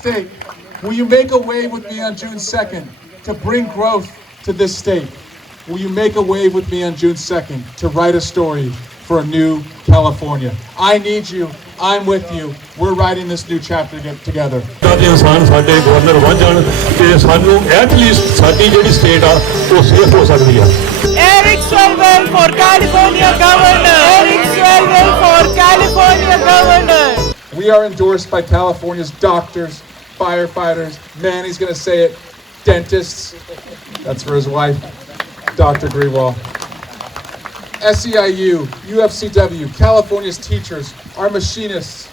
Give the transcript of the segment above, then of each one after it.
state? Will you make a wave with me on June 2nd to bring growth to this state? Will you make a wave with me on June 2nd to write a story for a new California? I need you. I'm with you. We're writing this new chapter together. ਇਨਸਾਨ ਸਾਡੇ governor ਬਣ ਜਾਣ ਤੇ ਸਾਨੂੰ at least ਸਾਡੀ ਜਿਹੜੀ state ਆ ਉਹ ਸੇਫ ਹੋ ਸਕਦੀ ਆ Eric Swalwell for California Governor. Eric Swalwell for California Governor. We are endorsed by California's doctors, firefighters, man, he's going to say it, dentists. That's for his wife, Dr. Grewal. SEIU, UFCW, California's teachers, our machinists.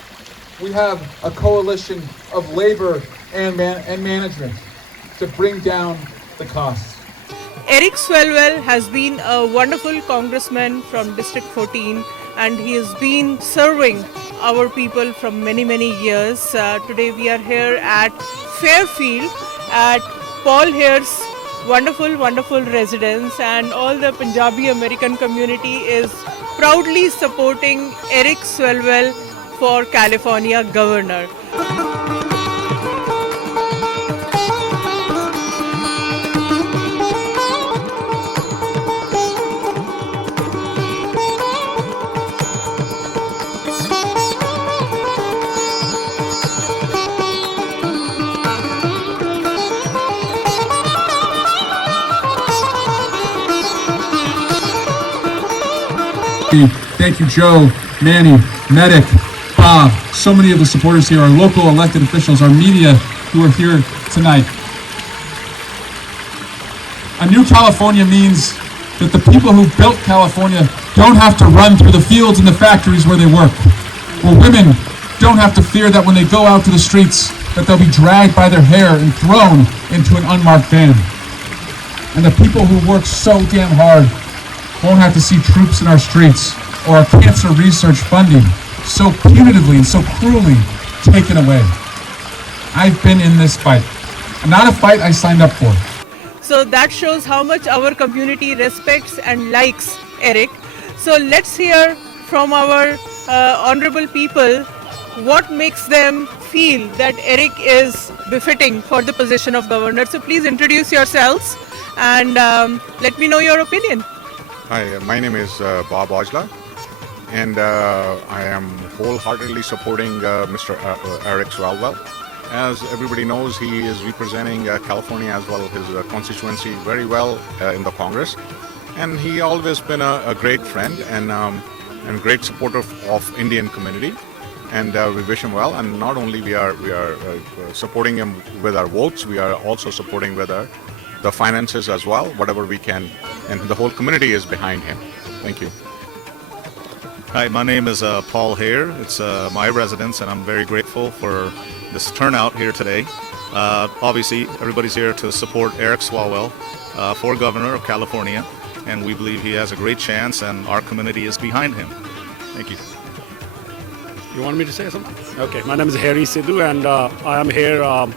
We have a coalition of labor and management to bring down the costs. Eric Swalwell has been a wonderful congressman from District 14 and he has been serving our people from many years. Today we are here at Fairfield at Paul Hare's wonderful residence, and all the Punjabi American community is proudly supporting Eric Swalwell for California Governor. Thank you, Joe, Manny, Medic, Bob, so many of the supporters here, our local elected officials, our media who are here tonight. A new California means that the people who built California don't have to run through the fields and the factories where they work. Where women don't have to fear that when they go out to the streets that they'll be dragged by their hair and thrown into an unmarked van. And the people who work so damn hard won't have to see troops in our streets or our cancer research funding so punitively and so cruelly taken away. I've been in this fight, not a fight I signed up for. So that shows how much our community respects and likes Eric. So let's hear from our honorable people what makes them feel that Eric is befitting for the position of governor. So please introduce yourselves and let me know your opinion. Hi, my name is Bob Ojla, and I am wholeheartedly supporting Mr. Eric Swalwell. As everybody knows, he is representing California as well as his constituency very well in the Congress, and he always been a great friend and great supporter of Indian community. And we wish him well. And not only we are supporting him with our votes, we are also supporting with the finances as well, whatever we can, and the whole community is behind him. Thank you. Hi, my name is Paul Hare. It's my residence, and I'm very grateful for this turnout here today. Obviously, everybody's here to support Eric Swalwell for Governor of California, and we believe he has a great chance, and our community is behind him. Thank you. You want me to say something? Okay, my name is Harry Sidhu, and I am here on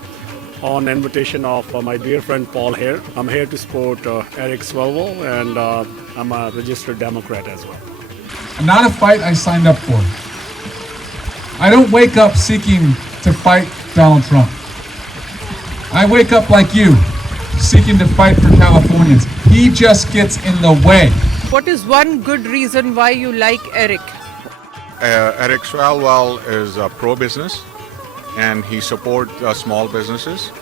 invitation of my dear friend Paul Hare. I'm here to support Eric Swalwell, and I'm a registered Democrat as well. Not a fight I signed up for. I don't wake up seeking to fight Donald Trump. I wake up like you, seeking to fight for Californians. He just gets in the way. What is one good reason why you like Eric? Eric Swalwell is pro-business, and he supports small businesses.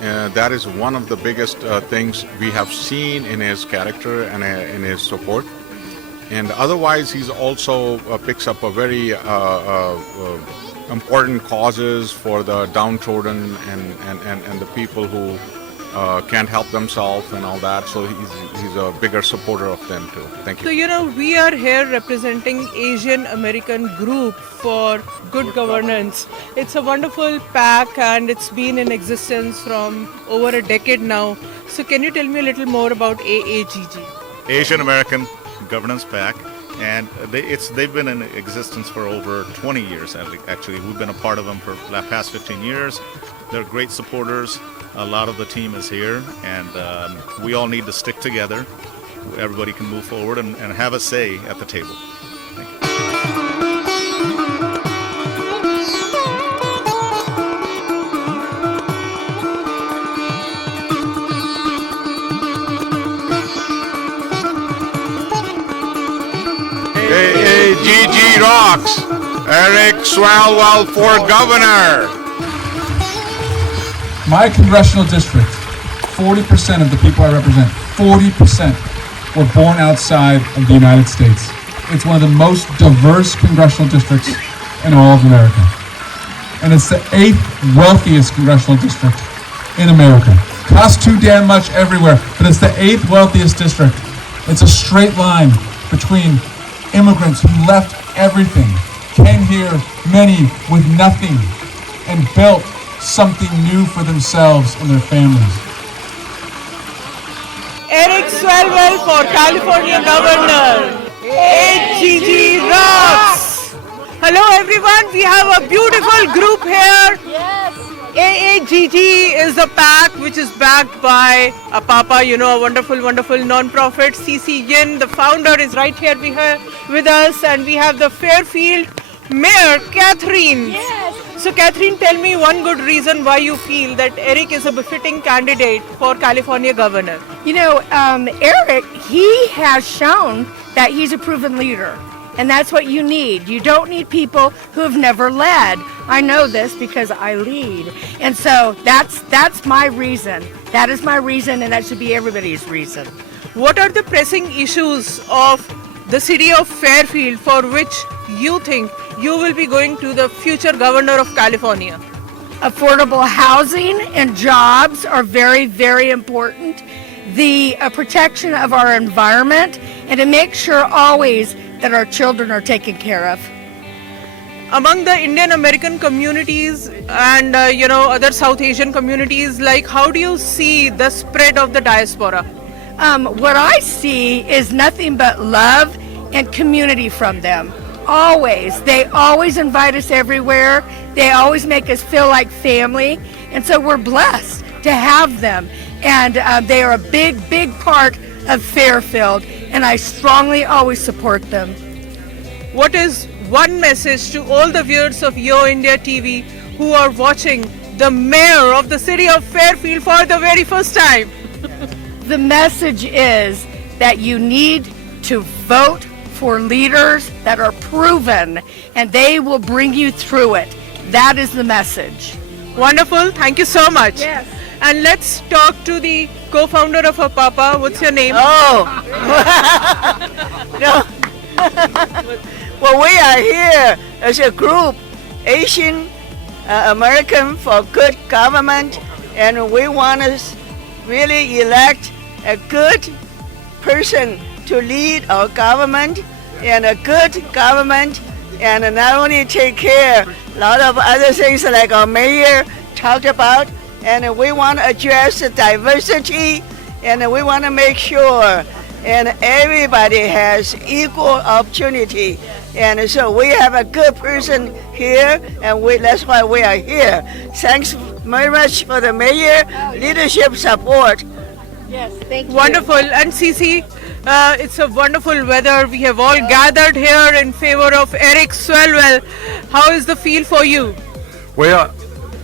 That is one of the biggest things we have seen in his character and in his support. And otherwise, he's also picks up a very important causes for the downtrodden and the people who can't help themselves and all that. So he's a bigger supporter of them too. Thank you. So, we are here representing Asian American Group for Good Governance. It's a wonderful pack and it's been in existence from over a decade now. So can you tell me a little more about AAGG? Asian American Governance PAC, and they've been in existence for over 20 years. Actually, we've been a part of them for the past 15 years. They're great supporters. A lot of the team is here, and we all need to stick together. Everybody can move forward and have a say at the table. Thank you. rocks. Eric Swalwell for governor. My congressional district, 40% of the people I represent, 40% were born outside of the United States. It's one of the most diverse congressional districts in all of America. And it's the 8th wealthiest congressional district in America. Costs too damn much everywhere, but it's the 8th wealthiest district. It's a straight line between immigrants who left everything, came here, many with nothing, and built something new for themselves and their families. Eric Swalwell for California Governor. HGG rocks! Hello everyone, we have a beautiful group here. Yes. AAGG is a PAC which is backed by a Papa, you know, a wonderful, wonderful non-profit. CC Yin, the founder, is right here with us, and we have the Fairfield Mayor, Catherine. Yes. So Catherine, tell me one good reason why you feel that Eric is a befitting candidate for California Governor. You know, Eric, he has shown that he's a proven leader. And that's what you need. You don't need people who have never led. I know this because I lead. And so that's my reason. That is my reason, and that should be everybody's reason. What are the pressing issues of the city of Fairfield for which you think you will be going to the future governor of California? Affordable housing and jobs are very, very important. The protection of our environment, and to make sure always that our children are taken care of. Among the Indian American communities and other South Asian communities, like how do you see the spread of the diaspora? What I see is nothing but love and community from them. Always. They always invite us everywhere. They always make us feel like family. And so we're blessed to have them. And they are a big, big part of Fairfield. And I strongly always support them. What is one message to all the viewers of YoIndiaTV who are watching the mayor of the city of Fairfield for the very first time? The message is that you need to vote for leaders that are proven, and they will bring you through it. That is the message. Wonderful. Thank you so much. Yes. And let's talk to the co-founder of her Papa. What's your name? Oh, no. Well, we are here as a group, Asian American for Good Government, and we want to really elect a good person to lead our government, and a good government, and not only take care a lot of other things like our mayor talked about, and we want to address the diversity, and we want to make sure and everybody has equal opportunity. And so we have a good person here, and that's why we are here. Thanks very much for the mayor leadership support. Yes, thank you. Wonderful. And Cici, it's a wonderful weather. We have all gathered here in favor of Eric Swalwell. How is the feel for you? Well,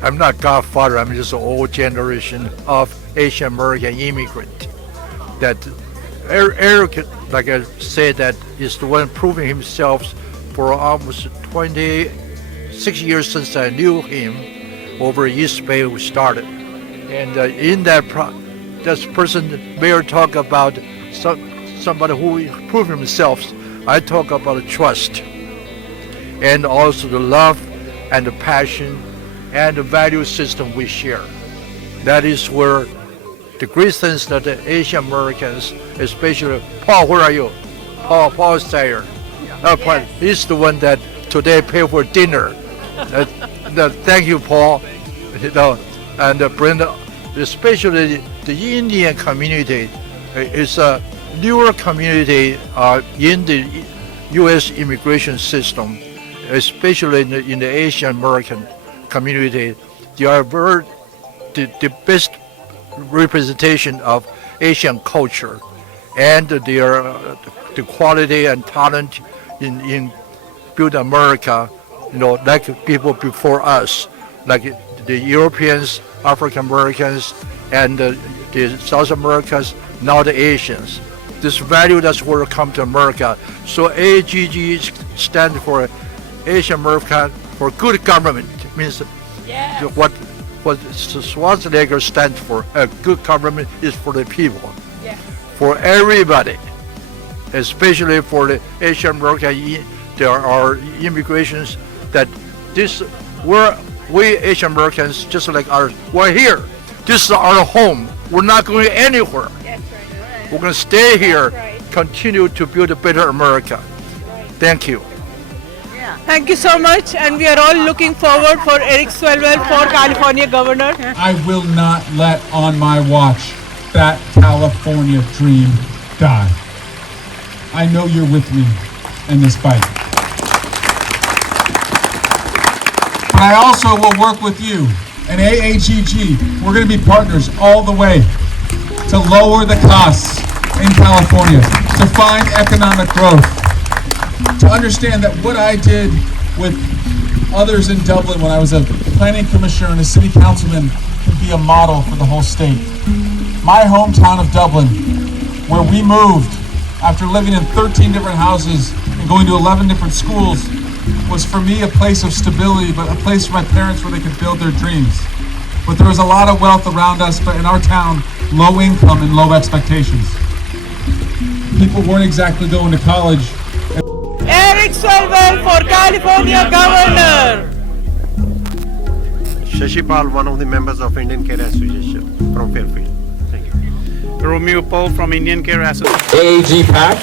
I'm not godfather. I'm just an old generation of Asian American immigrant. That Eric, like I said, that is the one proving himself for almost 26 years since I knew him over East Bay we started. And in that this person, Mayor, talk about somebody who proved himself. I talk about trust and also the love and the passion and the value system we share. That is where the great things that the Asian Americans, especially Paul, where are you? Paul is there. He's the one that today paid for dinner. Thank you, Paul. And Brenda, especially the Indian community is a newer community in the U.S. immigration system, especially in the Asian American community. They are the best representation of Asian culture, and the quality and talent in build America, like people before us, like the Europeans, African Americans, and the South Americans, now the Asians. this value that's where come to America. So AGG stands for Asian American for good government. It means what Schwarzenegger stands for. A good government is for the people, for everybody, especially for the Asian American. There are immigrations that we Asian Americans, just like ours, we're here. This is our home. We're not going anywhere. We're going to stay here, continue to build a better America. Thank you. Thank you so much, and we are all looking forward for Eric Swalwell for California governor. I will not let on my watch that California dream die. I know you're with me in this fight. But I also will work with you and AAGG. We're going to be partners all the way to lower the costs in California, to find economic growth, to understand that what I did with others in Dublin when I was a planning commissioner and a city councilman can be a model for the whole state. My hometown of Dublin, where we moved after living in 13 different houses and going to 11 different schools, was for me a place of stability, but a place for my parents where they could build their dreams. But there was a lot of wealth around us, but in our town, low income and low expectations. People weren't exactly going to college. Eric Swalwell for California governor. Shashipal, one of the members of Indian Care Association from Fairfield. Thank you. Romeo Paul from Indian Care Association. AAG PAC.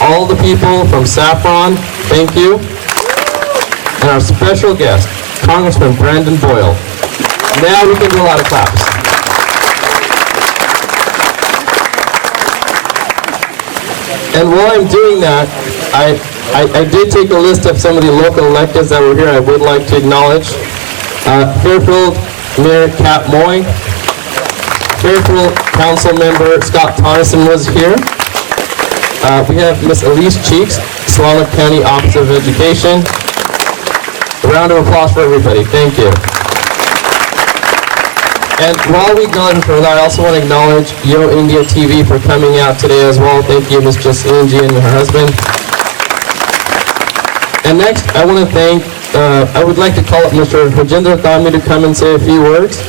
All the people from Saffron, thank you. And our special guest, Congressman Brandon Boyle. Now we can do a lot of claps. And while I'm doing that, I did take a list of some of the local electeds that were here. I would like to acknowledge Fairfield Mayor Kat Moy, Fairfield Council Member Scott Tonneson was here. We have Miss Elise Cheeks, Solano County Office of Education. A round of applause for everybody. Thank you. And while we go in further, I also want to acknowledge YoIndiaTV for coming out today as well. Thank you, Miss Jasleen and her husband. And next, I want to thank, I would like to call up Mr. Rajendra Thami to come and say a few words.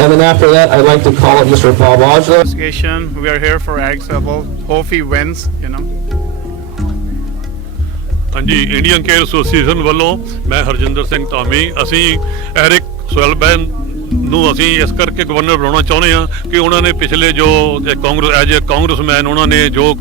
And then after that, I'd like to call up Mr. Bob Ojla. We are here for Eric Swalwell. Hope he wins, you know. ਹਾਂਜੀ Indian care association ਵੱਲੋਂ ਮੈਂ ਹਰਜਿੰਦਰ ਸਿੰਘ ਧਾਮੀ ਅਸੀਂ Eric ਸਵੈਲਬੈਲ ਨੂੰ ਅਸੀਂ ਇਸ ਕਰਕੇ governor ਬਣਾਉਣਾ ਚਾਹੁੰਦੇ ਹਾਂ ਕਿ ਉਹਨਾਂ ਨੇ ਪਿਛਲੇ ਜੋ ਕਾਂਗਰਸਮੈਨ ਉਹਨਾਂ ਨੇ ਜੋ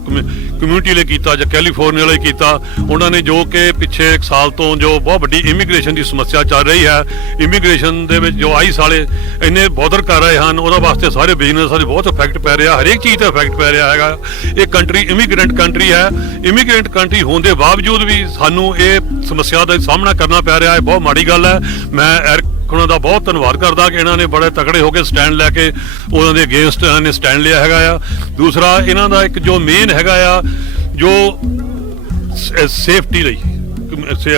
ਕਮਿਊਨਿਟੀ ਲਈ ਕੀਤਾ ਜਾਂ ਕੈਲੀਫੋਰਨੀਆ ਲਈ ਕੀਤਾ ਉਹਨਾਂ ਨੇ ਜੋ ਕਿ ਪਿੱਛੇ ਇੱਕ ਸਾਲ ਤੋਂ ਜੋ ਬਹੁਤ ਵੱਡੀ ਇਮੀਗ੍ਰੇਸ਼ਨ ਦੀ ਸਮੱਸਿਆ ਚੱਲ ਰਹੀ ਹੈ ਇਮੀਗ੍ਰੇਸ਼ਨ ਦੇ ਵਿੱਚ ਜੋ ਆਈ ਸਾਲੇ ਇੰਨੇ ਬੌਦਰ ਕਰ ਰਹੇ ਹਨ ਉਹਨਾਂ ਵਾਸਤੇ ਸਾਰੇ ਬਿਜ਼ਨਸਾਂ 'ਤੇ ਬਹੁਤ ਇਫੈਕਟ ਪੈ ਰਿਹਾ ਹਰੇਕ ਚੀਜ਼ 'ਤੇ ਇਫੈਕਟ ਪੈ ਰਿਹਾ ਹੈਗਾ ਇਹ ਕੰਟਰੀ ਇਮੀਗ੍ਰੈਂਟ ਕੰਟਰੀ ਹੈ ਇਮੀਗ੍ਰੈਂਟ ਕੰਟਰੀ ਹੋਣ ਦੇ ਬਾਵਜੂਦ ਵੀ ਸਾਨੂੰ ਇਹ ਸਮੱਸਿਆ ਦਾ ਸਾਹਮਣਾ ਕਰਨਾ ਪੈ ਰਿਹਾ ਹੈ ਬਹੁਤ ਮਾੜੀ ਗੱਲ ਹੈ ਮੈਂ ਉਹਨਾਂ ਦਾ ਬਹੁਤ ਧੰਨਵਾਦ ਕਰਦਾ ਕਿ ਇਹਨਾਂ ਨੇ ਬੜੇ ਤਕੜੇ ਹੋ ਕੇ ਸਟੈਂਡ ਲੈ ਕੇ ਉਹਨਾਂ ਦੇ ਅਗੇਂਸਟ ਇਹਨਾਂ ਨੇ ਸਟੈਂਡ ਲਿਆ ਹੈਗਾ ਆ ਦੂਸਰਾ ਇਹਨਾਂ ਦਾ ਇੱਕ ਜੋ ਮੇਨ ਹੈਗਾ ਆ ਜੋ ਸੇਫਟੀ ਲਈ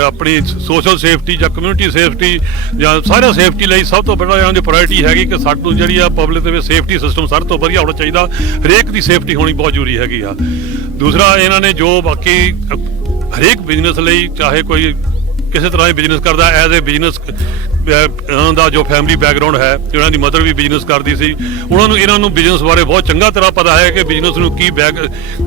ਆਪਣੀ ਸੋਸ਼ਲ ਸੇਫਟੀ ਜਾਂ ਕਮਿਊਨਿਟੀ ਸੇਫਟੀ ਜਾਂ ਸਾਰਾ ਸੇਫਟੀ ਲਈ ਸਭ ਤੋਂ ਵੱਡਾ ਇਹਨਾਂ ਦੀ ਪ੍ਰਾਇਰਟੀ ਹੈਗੀ ਕਿ ਸਾਨੂੰ ਜਿਹੜੀ ਆ ਪਬਲਿਕ ਦੇ ਵਿੱਚ ਸੇਫਟੀ ਸਿਸਟਮ ਸਾਰਿਆਂ ਤੋਂ ਵਧੀਆ ਹੋਣਾ ਚਾਹੀਦਾ ਹਰੇਕ ਦੀ ਸੇਫਟੀ ਹੋਣੀ ਬਹੁਤ ਜ਼ਰੂਰੀ ਹੈਗੀ ਆ ਦੂਸਰਾ ਇਹਨਾਂ ਨੇ ਜੋ ਬਾਕੀ ਹਰੇਕ ਬਿਜ਼ਨਸ ਲਈ ਚਾਹੇ ਕੋਈ ਕਿਸੇ ਤਰ੍ਹਾਂ ਹੀ ਬਿਜ਼ਨਸ ਕਰਦਾ ਐਜ਼ ਏ ਬਿਜ਼ਨਸ ਇਹਨਾਂ ਦਾ ਜੋ ਫੈਮਿਲੀ ਬੈਕਗਰਾਉਂਡ ਹੈ ਉਹਨਾਂ ਦੀ ਮਦਰ ਵੀ ਬਿਜ਼ਨਸ ਕਰਦੀ ਸੀ ਇਹਨਾਂ ਨੂੰ ਬਿਜ਼ਨਸ ਬਾਰੇ ਬਹੁਤ ਚੰਗਾ ਤਰ੍ਹਾਂ ਪਤਾ ਹੈ ਕਿ ਬਿਜ਼ਨਸ ਨੂੰ ਕੀ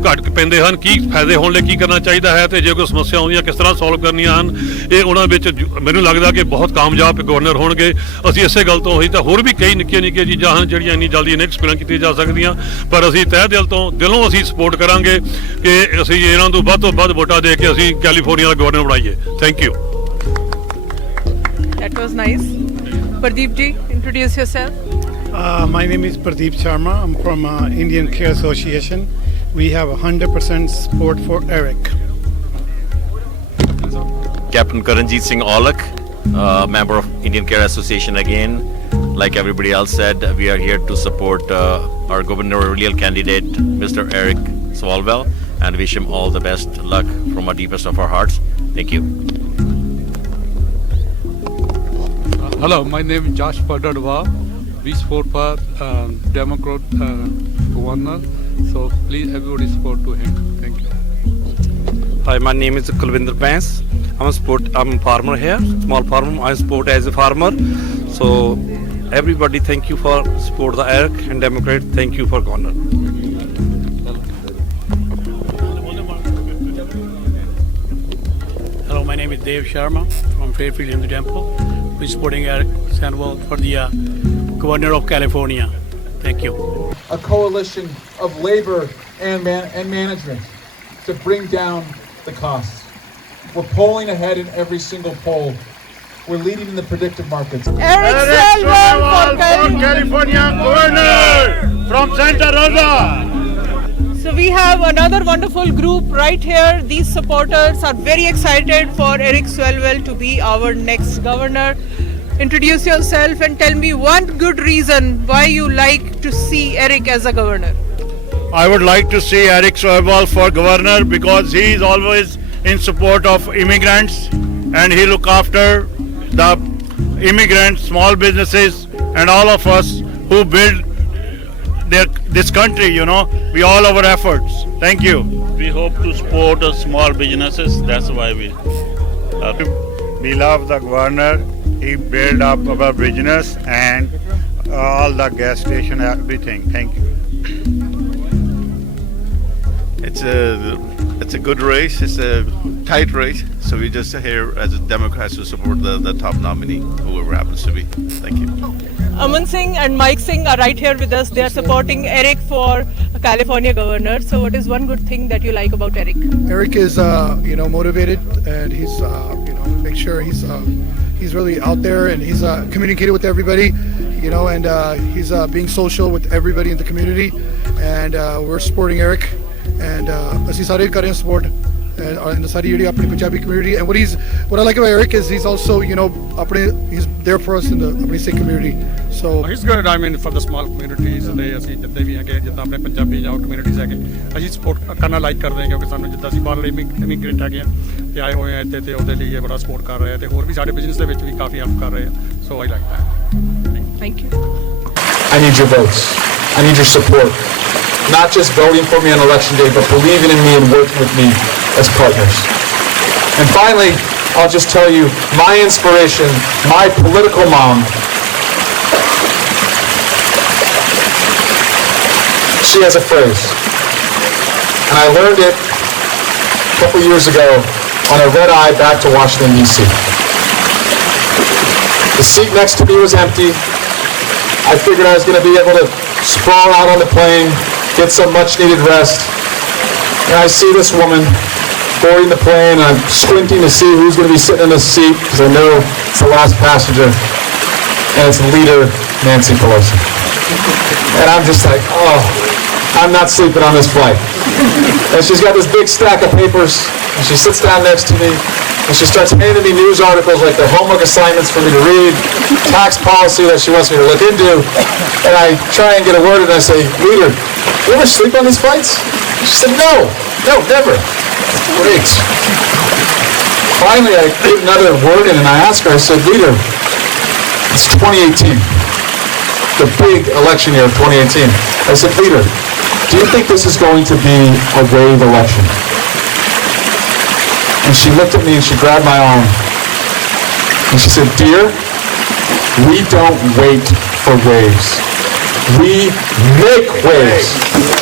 ਘਾਟ ਪੈਂਦੇ ਹਨ ਕੀ ਫਾਇਦੇ ਹੋਣ ਲਈ ਕੀ ਕਰਨਾ ਚਾਹੀਦਾ ਹੈ ਤੇ ਜੇ ਕੋਈ ਸਮੱਸਿਆ ਆਉਂਦੀਆਂ ਕਿਸ ਤਰ੍ਹਾਂ ਸੋਲਵ ਕਰਨੀਆਂ ਹਨ ਇਹ ਉਹਨਾਂ ਵਿੱਚ ਮੈਨੂੰ ਲੱਗਦਾ ਕਿ ਬਹੁਤ ਕਾਮਯਾਬ ਗਵਰਨਰ ਹੋਣਗੇ ਅਸੀਂ ਇਸੇ ਗੱਲ ਤੋਂ ਹੋਈ ਤਾਂ ਹੋਰ ਵੀ ਕਈ ਨਿੱਕੀਆਂ ਚੀਜ਼ਾਂ ਹਨ ਜਿਹੜੀਆਂ ਇੰਨੀ ਜਲਦੀ ਨਹੀਂ ਐਕਸਪਲੇਨ ਕੀਤੀਆਂ ਜਾ ਸਕਦੀਆਂ ਪਰ ਅਸੀਂ ਤਹਿ ਦਿਲੋਂ ਅਸੀਂ ਸਪੋਰਟ ਕਰਾਂਗੇ ਕਿ ਅਸੀਂ ਇਹਨਾਂ ਨੂੰ ਵੱਧ ਤੋਂ ਵੱਧ ਵੋਟਾਂ ਦੇ ਕੇ ਅਸੀਂ ਕੈਲੀਫੋਰਨੀਆ ਦਾ ਗਵਰਨਰ ਬਣਾਈਏ thank you That was nice. Pradeep ji, introduce yourself. My name is Pradeep Sharma. I'm from Indian Care Association. We have 100% support for Eric. Captain Karanjit Singh Aulak, member of Indian Care Association again. Like everybody else said, we are here to support our gubernatorial candidate, Mr. Eric Swalwell, and wish him all the best luck from our deepest of our hearts. Thank you. Hello, my name is Josh Padadwa. We support for Democrat governor So please everybody support to him. Thank you. Hi, my name is Kulvinder Pants. I'm a farmer here, small farmer. I support as a farmer. So everybody, thank you for support the Eric and Democrat. Thank you for governor. Hello, my name is Dev Sharma from Fairfield Hindu Temple. We're supporting Eric Swalwell for the Governor of California. Thank you. A coalition of labor and management to bring down the costs. We're polling ahead in every single poll. We're leading in the predictive markets. Eric Swalwell for California Governor from Santa Rosa. So we have another wonderful group right here. These supporters are very excited for Eric Swalwell to be our next governor. Introduce yourself and tell me one good reason why you like to see Eric as a governor. I would like to see Eric Swalwell for governor because he is always in support of immigrants and he look after the immigrants, small businesses and all of us who build this country, we all our efforts. Thank you. We hope to support small businesses. That's why we love the governor. He built up our business and all the gas station, everything. Thank you. It's a good race. It's a tight race. So we just here as a Democrats to support the top nominee, whoever happens to be. Thank you. Aman Singh and Mike Singh are right here with us. They are supporting Eric for California governor. So what is one good thing that you like about Eric? Eric is motivated and he's make sure he's really out there and he's communicating with everybody, and he's being social with everybody in the community, and we're supporting Eric, and ਅਸੀਂ ਸਾਰੇ ਕਰ ਰਹੇ ਹਾਂ support and the ਸਾਰੀ ਜਿਹੜੀ ਆਪਣੀ Punjabi community, and what I like about Eric is he's also he's there for us in the ਆਪਣੀ Sikh community. So he's good. I mean, for the small communities, ਅਸੀਂ ਜਿੱਦਾਂ ਵੀ ਹੈਗੇ ਜਿੱਦਾਂ ਆਪਣੇ ਪੰਜਾਬੀ ਜਾਂ communities ਹੈਗੇ ਅਸੀਂ support ਕਰਨਾ ਲਾਈਕ ਕਰਦੇ ਹਾਂ ਕਿਉਂਕਿ ਸਾਨੂੰ ਜਿੱਦਾਂ ਅਸੀਂ ਬਾਹਰਲੇ ਇਮੀਗ੍ਰੇਟ ਹੈਗੇ ਆ ਤੇ ਆਏ ਹੋਏ ਆ ਇੱਥੇ ਤੇ ਉਹਦੇ ਲਈ ਇਹ ਬੜਾ support ਕਰ ਰਹੇ ਆ ਤੇ ਹੋਰ ਵੀ ਸਾਡੇ ਬਿਜ਼ਨਸ ਦੇ ਵਿੱਚ ਵੀ ਕਾਫੀ ਹੈਲਪ ਕਰ ਰਹੇ ਆ. So I like that. Thank you. I need your votes. I need your support. Not just voting for me on election day, but believing in me and working with me as partners. And finally, I'll just tell you, my inspiration, my political mom, she has a phrase, and I learned it a couple years ago on a red eye back to Washington, D.C. The seat next to me was empty. I figured I was going to be able to sprawl out on the plane, get some much needed rest. And I see this woman boarding the plane, and I'm squinting to see who's going to be sitting in this seat because I know it's the last passenger, and it's leader Nancy Pelosi. And I'm just like, oh, I'm not sleeping on this flight. And she's got this big stack of papers, and she sits down next to me, and she starts handing me news articles like they're homework assignments for me to read, tax policy that she wants me to look into, and I try and get a word in, and I say, Leader, you ever sleep on these flights? She said, no, never. Great. Finally, I put another word in, and I asked her, I said, Leader, it's 2018, the big election year of 2018. I said, Leader, do you think this is going to be a wave election? And she looked at me and she grabbed my arm and she said, Dear, we don't wait for waves. We make waves.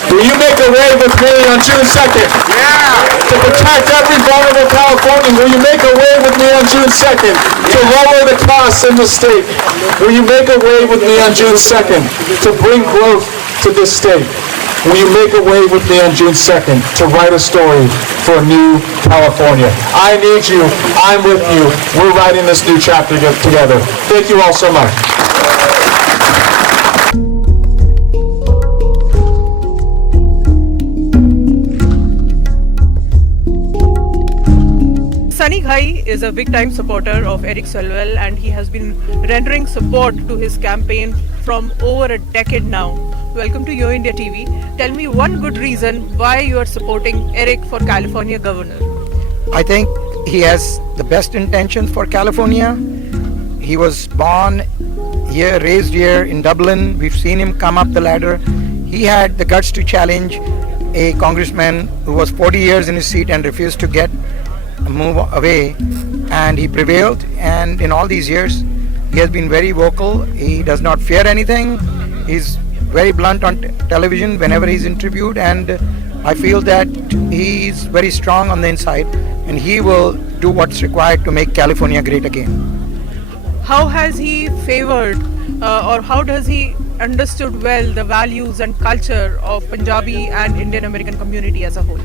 Will you make a wave with me on June 2nd? Yeah! To protect every vulnerable Californian, will you make a wave with me on June 2nd? To lower the costs in the state. Will you make a wave with me on June 2nd? To bring growth to this state. Will you make a wave with me on June 2nd to write a story for a new California? I need you. I'm with you. We're writing this new chapter together. Thank you all so much. Sunny Ghai is a big-time supporter of Eric Swalwell, and he has been rendering support to his campaign from over a decade now. Welcome to YoIndiaTV. Tell me one good reason why you are supporting Eric for California governor. I think he has the best intentions for California. He was born here, raised here in Dublin. We've seen him come up the ladder. he had the guts to challenge a congressman who was 40 years in his seat and refused to move away, and he prevailed. And in all these years, he has been very vocal. He does not fear anything. He's very blunt on television whenever he's interviewed, and I feel that he's very strong on the inside, and he will do what's required to make California great again. How has he favored or how does he understood well the values and culture of Punjabi and Indian American community as a whole?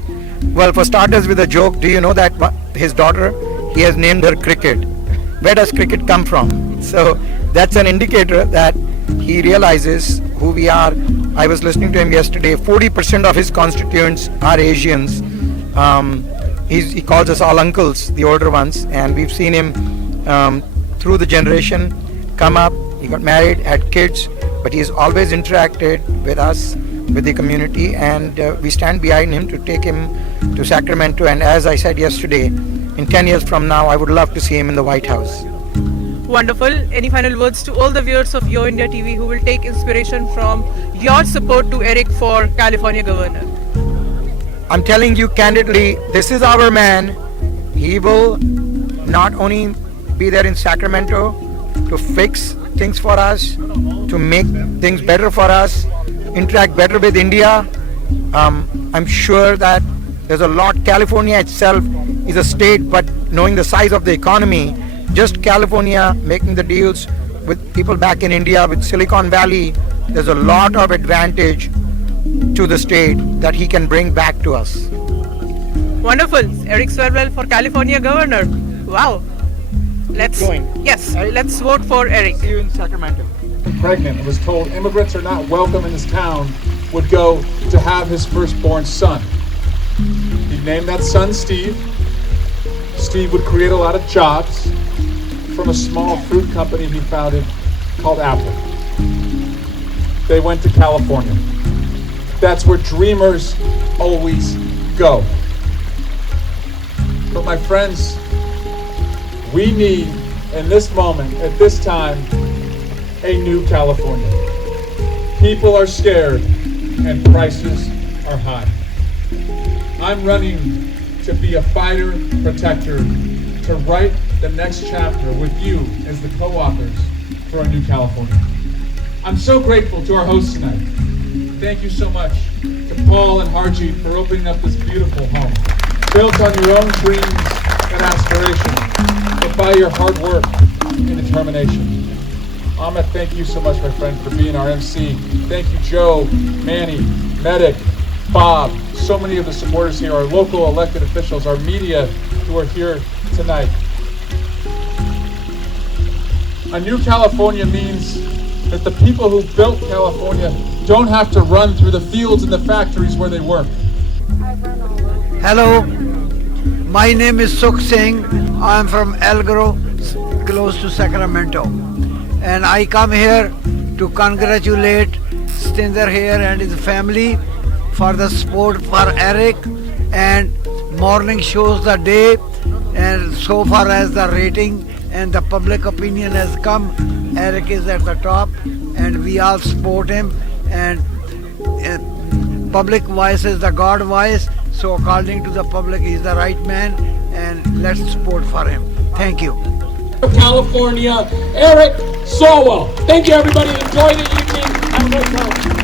Well, for starters, with a joke, do you know that his daughter, he has named her Cricket? Where does cricket come from? So that's an indicator that he realizes who we are. I was listening to him yesterday. 40% of his constituents are Asians. He calls us all uncles, the older ones, and we've seen him through the generation come up. He got married, had kids, but he's always interacted with us, with the community, and we stand behind him to take him to Sacramento. And as I said yesterday, in 10 years from now, I would love to see him in the White House. Wonderful. Any final words to all the viewers of YoIndiaTV who will take inspiration from your support to Eric for California Governor? I'm telling you candidly, this is our man. He will not only be there in Sacramento to fix things for us, to make things better for us, interact better with India. I'm sure that there's a lot. California itself is a state, but knowing the size of the economy, just California making the deals with people back in India, with Silicon Valley, there's a lot of advantage to the state that he can bring back to us. Wonderful. Eric Swalwell for California Governor. Wow. Let's vote for Eric. See you in Sacramento. Pregnant and was told immigrants are not welcome in his town, would go to have his firstborn son. He named that son Steve. Steve would create a lot of jobs from a small fruit company he founded called Apple. They went to California. That's where dreamers always go. But my friends, we need, in this moment, at this time, a new California. People are scared and prices are high. I'm running to be a fighter, protector, to write the next chapter with you as the co-authors for a new California. I'm so grateful to our hosts tonight. Thank you so much to Paul and Harjeet for opening up this beautiful home, built on your own dreams and aspirations, but by your hard work and determination. Amit, thank you so much, my friend, for being our MC. Thank you, Joe, Manny, Medic, Bob, so many of the supporters here, our local elected officials, our media who are here tonight. A new California means that the people who built California don't have to run through the fields and the factories where they work. Hello, my name is Sukh Singh. I am from Elgro, close to Sacramento. And I come here to congratulate Stinder here and his family for the support for Eric, and morning shows the day, and so far as the rating and the public opinion has come, Eric is at the top and we all support him, and public voice is the God voice, so according to the public he is the right man, and let's support for him. Thank you. California, Eric Swalwell. Thank you, everybody. Enjoy the evening. Have a great time.